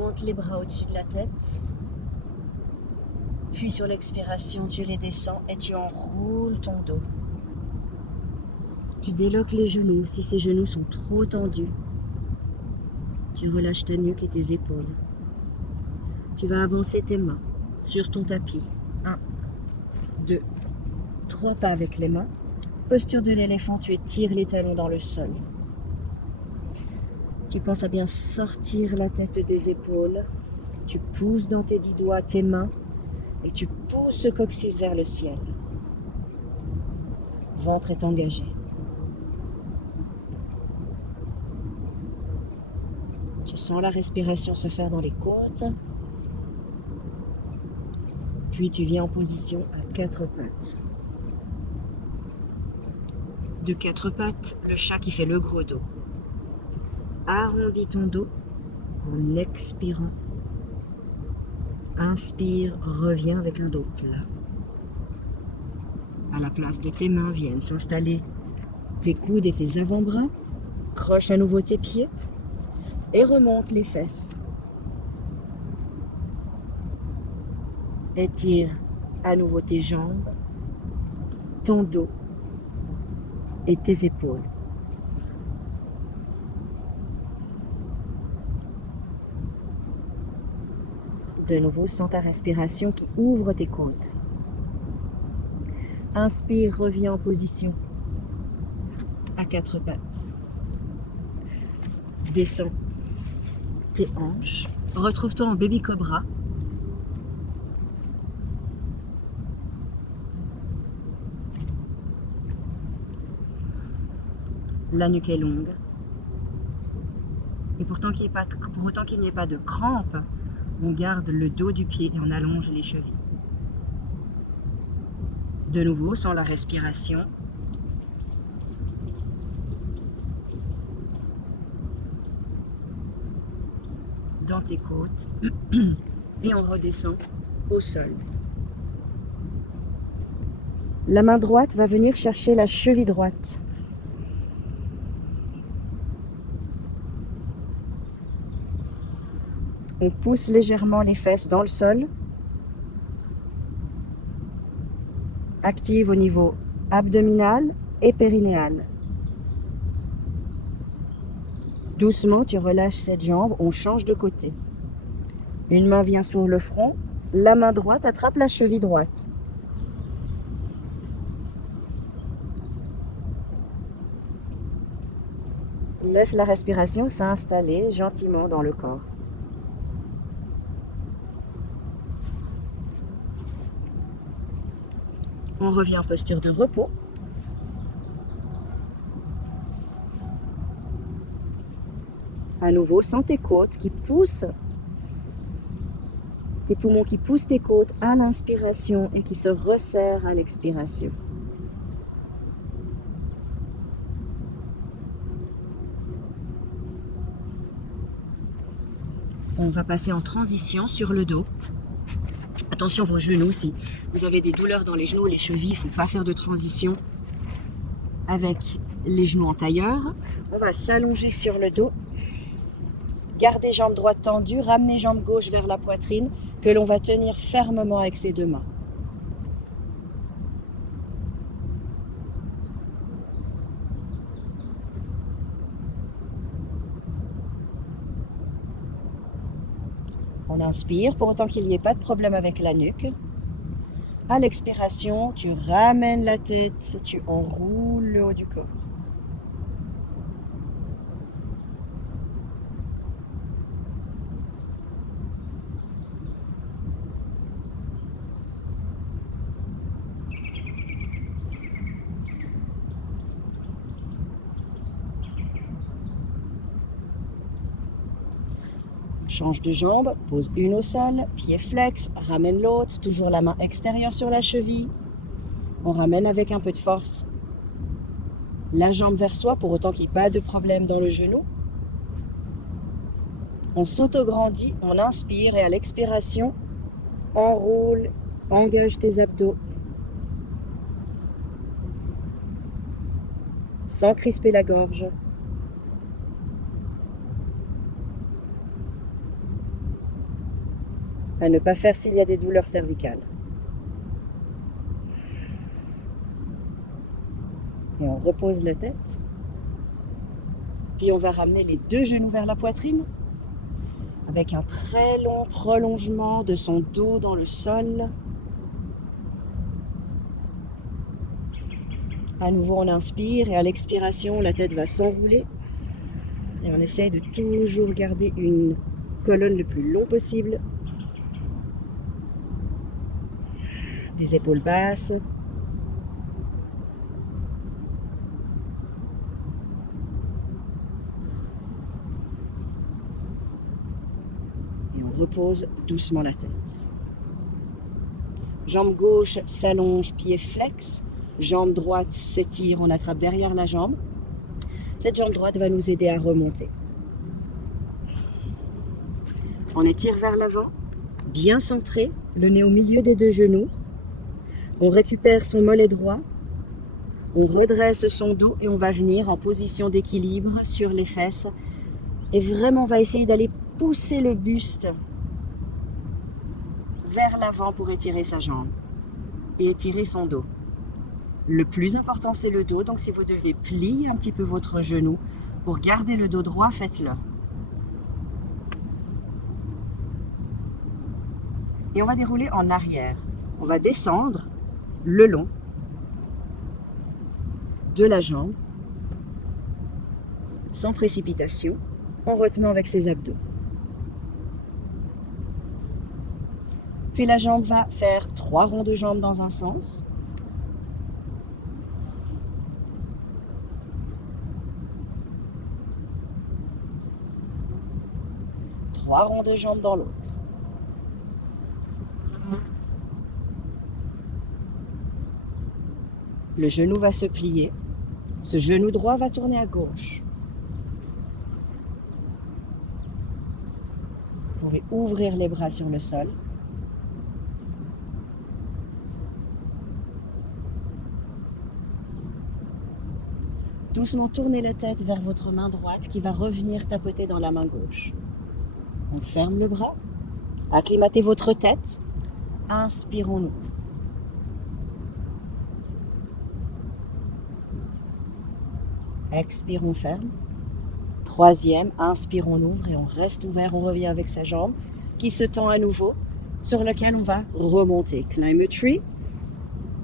Monte les bras au-dessus de la tête. Puis sur l'expiration, tu les descends et tu enroules ton dos. Tu déloques les genoux si ces genoux sont trop tendus. Tu relâches ta nuque et tes épaules. Tu vas avancer tes mains sur ton tapis. 1, 2, 3 pas avec les mains. Posture de l'éléphant, tu étires les talons dans le sol. Tu penses à bien sortir la tête des épaules. Tu pousses dans tes 10 doigts tes mains et tu pousses le coccyx vers le ciel. Ventre est engagé. Tu sens la respiration se faire dans les côtes. Puis tu viens en position à 4 pattes. De 4 pattes, le chat qui fait le gros dos. Arrondis ton dos en expirant. Inspire, reviens avec un dos plat. À la place de tes mains viennent s'installer tes coudes et tes avant-bras. Croche à nouveau tes pieds et remonte les fesses. Étire à nouveau tes jambes, ton dos et tes épaules. De nouveau, sens ta respiration qui ouvre tes côtes. Inspire, reviens en position à 4 pattes. Descends tes hanches. Retrouve-toi en baby cobra. La nuque est longue. Et pour autant qu'il n'y ait pas de crampe, on garde le dos du pied et on allonge les chevilles. De nouveau, sans la respiration. Dans tes côtes. Et on redescend au sol. La main droite va venir chercher la cheville droite. On pousse légèrement les fesses dans le sol. Active au niveau abdominal et périnéal. Doucement, tu relâches cette jambe, on change de côté. Une main vient sur le front, la main droite attrape la cheville droite. Laisse la respiration s'installer gentiment dans le corps. On revient en posture de repos. À nouveau, sens tes côtes qui poussent, tes poumons qui poussent tes côtes à l'inspiration et qui se resserrent à l'expiration. On va passer en transition sur le dos. Attention vos genoux, si vous avez des douleurs dans les genoux, les chevilles, il ne faut pas faire de transition avec les genoux en tailleur. On va s'allonger sur le dos, garder jambes droites tendues, ramener jambes gauche vers la poitrine, que l'on va tenir fermement avec ses 2 mains. On inspire, pour autant qu'il n'y ait pas de problème avec la nuque. À l'expiration, tu ramènes la tête, tu enroules le haut du corps. Change de jambe, pose une au sol, pied flex, ramène l'autre, toujours la main extérieure sur la cheville. On ramène avec un peu de force la jambe vers soi, pour autant qu'il n'y ait pas de problème dans le genou. On s'autograndit, on inspire et à l'expiration, enroule, engage tes abdos. Sans crisper la gorge. À ne pas faire s'il y a des douleurs cervicales. Et on repose la tête. Puis on va ramener les deux genoux vers la poitrine avec un très long prolongement de son dos dans le sol. À nouveau, on inspire et à l'expiration, la tête va s'enrouler. Et on essaye de toujours garder une colonne le plus long possible. Des épaules basses. Et on repose doucement la tête. Jambe gauche s'allonge, pied flex. Jambe droite s'étire, on attrape derrière la jambe. Cette jambe droite va nous aider à remonter. On étire vers l'avant, bien centré, le nez au milieu des deux genoux. On récupère son mollet droit. On redresse son dos et on va venir en position d'équilibre sur les fesses. Et vraiment, on va essayer d'aller pousser le buste vers l'avant pour étirer sa jambe et étirer son dos. Le plus important, c'est le dos. Donc, si vous devez plier un petit peu votre genou pour garder le dos droit, faites-le. Et on va dérouler en arrière. On va descendre le long de la jambe sans précipitation, en retenant avec ses abdos. Puis la jambe va faire 3 ronds de jambes dans un sens. Trois ronds de jambes dans l'autre. Le genou va se plier. Ce genou droit va tourner à gauche. Vous pouvez ouvrir les bras sur le sol. Doucement tournez la tête vers votre main droite qui va revenir tapoter dans la main gauche. On ferme le bras. Acclimatez votre tête. Inspirons-nous. Expirons ferme. Troisième, inspire, on ouvre et on reste ouvert. On revient avec sa jambe qui se tend à nouveau, sur lequel on va remonter. Climb a tree.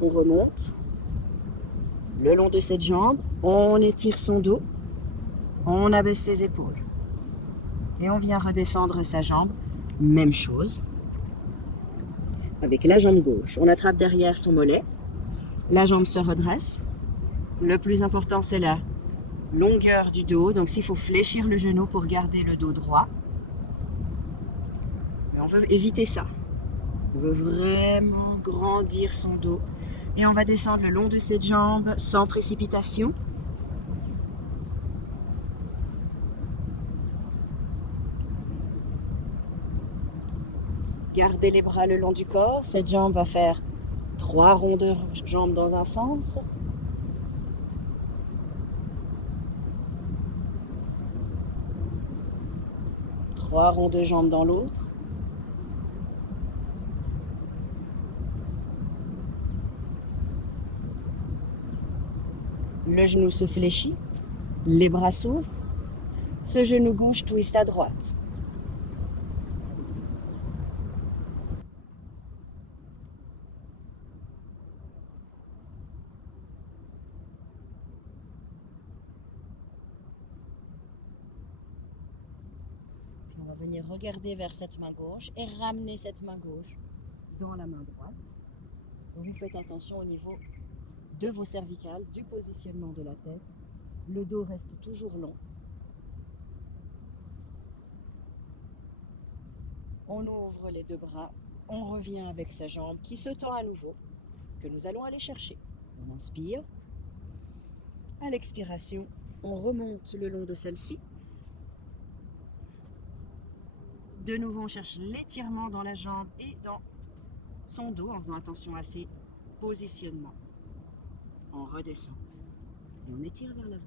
On remonte le long de cette jambe. On étire son dos. On abaisse ses épaules. Et on vient redescendre sa jambe. Même chose. Avec la jambe gauche. On attrape derrière son mollet. La jambe se redresse. Le plus important, c'est la longueur du dos. Donc, s'il faut fléchir le genou pour garder le dos droit. Et on veut éviter ça. On veut vraiment grandir son dos. Et on va descendre le long de cette jambe sans précipitation. Gardez les bras le long du corps. Cette jambe va faire 3 ronds de jambes dans un sens. Trois ronds de jambes dans l'autre. Le genou se fléchit. Les bras s'ouvrent. Ce genou gauche twist à droite. On va venir regarder vers cette main gauche et ramener cette main gauche dans la main droite. Vous faites attention au niveau de vos cervicales, du positionnement de la tête. Le dos reste toujours long. On ouvre les deux bras. On revient avec sa jambe qui se tend à nouveau, que nous allons aller chercher. On inspire. À l'expiration, on remonte le long de celle-ci. De nouveau, on cherche l'étirement dans la jambe et dans son dos en faisant attention à ses positionnements. On redescend et on étire vers l'avant.